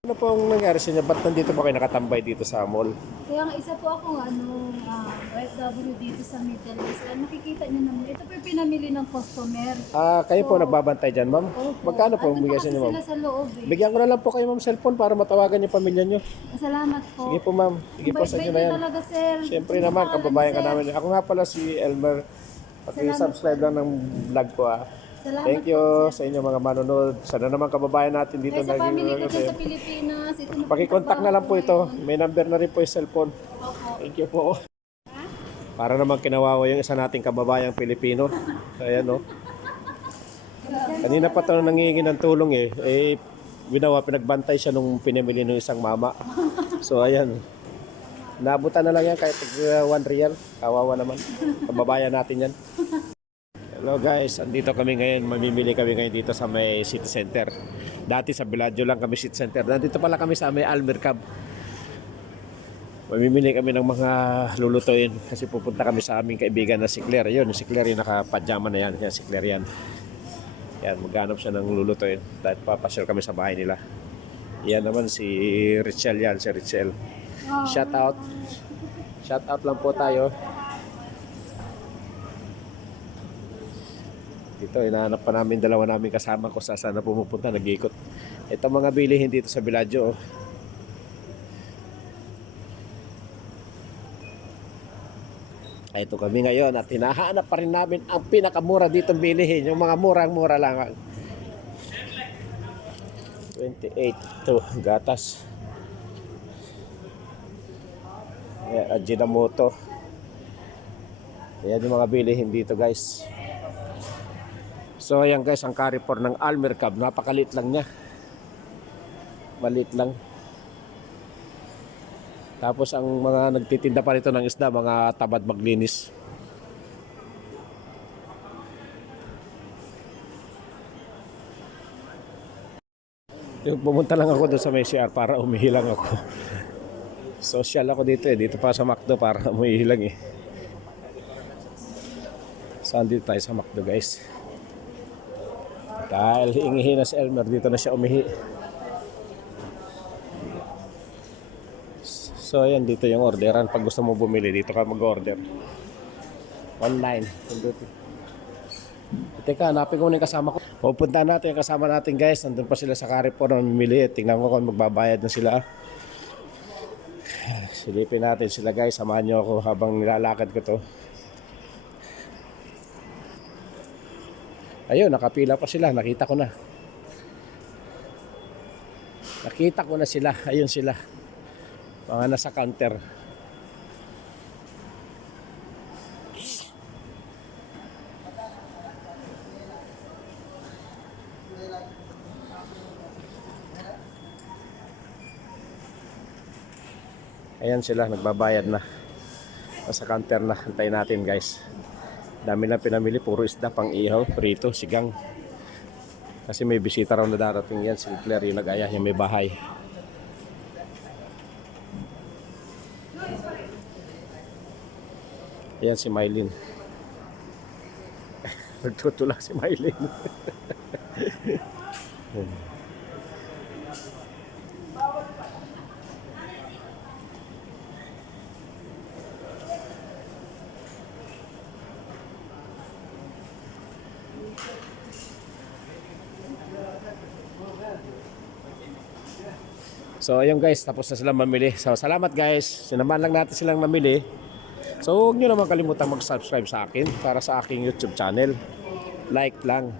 Ano pong nangyari sa inyo? Ba't nandito po kayo nakatambay dito sa mall? Kaya nga isa po akong OFW dito sa Middle East. Nakikita niyo naman, ito po yung pinamili ng customer. Kayo po nagbabantay dyan, ma'am? Opo. Magkano po ang Andun bigay pa sa kasi inyo, ma'am? sila sa loob eh. Bigyan ko na lang po kayo, ma'am, cellphone para matawagan yung pamilya nyo. Salamat po. Sige po, ma'am. Sige po, sa inyo na Bait-bait yan. niyo talaga, sir. Siyempre Ano naman, pangalan kababayan niyo, ka sir? namin. Ako nga pala si Elmer. Paki-subscribe lang ng vlog ko, Salamat Thank you po, sa inyo mga manonood. Sana naman kababayan natin dito. Kaya sa family ko dyan kasi sa Pilipinas. Ito na po Paki-contact na lang po ito. ngayon. May number na rin po yung cellphone. Opo. Thank you po. Para naman kinawawa yung isa nating kababayang Pilipino. Ayan, no. Kanina pa ito nangingi ng tulong pinagbantay siya nung pinamili ng isang mama. So ayan. Naabutan na lang yan kahit 1 real. Kawawa naman. Kababayan natin yan. Hello guys, andito kami ngayon. Mamimili kami ngayon dito sa may city center. Dati sa Bellagio lang kami city center. Nandito pala kami sa may Almircab. Mamimili kami ng mga lulutuin kasi pupunta kami sa aming kaibigan na si Claire. Yun, si Claire yung naka-pajama na yan. Yan, si Claire yan. Yan, maghanap siya ng lulutuin. Dahil papasyal kami sa bahay nila. Yan naman si Richelle yan, si Richelle. Shout out. Shout out lang po tayo. Dito, inahanap pa namin dalawa namin kasama ko sa sana pumupunta, nag-iikot. Ito mga bilihin dito sa Bellagio. Ito kami ngayon at hinahanap pa rin namin ang pinakamura dito bilihin. Yung mga murang-mura lang. 28 to gatas. Ajinomoto. Ayan yung mga bilihin dito guys. So ayan guys, ang Carrefour ng Almircab, napakalit lang niya. Maliit lang. Tapos ang mga nagtitinda pa rito ng isda, mga tamad maglinis. Yung pumunta lang ako doon sa may CR para umihilang ako. Social ako dito dito pa sa McDo para umihilang Saan dito tayo sa McDo guys? Dahil hingihin na si Elmer, dito na siya umihi. So ayan, dito yung orderan. Pag gusto mo bumili, dito ka mag-order. Online. Teka, hanapin ko na yung kasama ko. Pupunta natin yung kasama natin guys. Nandun pa sila sa Carrefour na mamimili. Tingnan ko kung magbabayad na sila. Silipin natin sila guys. Samahan nyo ako habang nilalakad ko to. Ayun, nakapila pa sila. Nakita ko na. Nakita ko na sila. Ayun sila. Mga nasa counter. Ayan sila. Nagbabayad na. Nasa counter na. Antayin natin guys. Dami na pinamili, puro isda, pang ihaw, prito, sigang. Kasi may bisita raw na darating yan, si Claire yung nag-aya, yung may bahay. Ayan si Mylene. Nagtutulak si Mylene. So ayun guys, tapos na silang mamili. So salamat guys, sinamahan lang natin silang namili. So huwag nyo naman kalimutan mag-subscribe sa akin para sa aking YouTube channel. Like lang.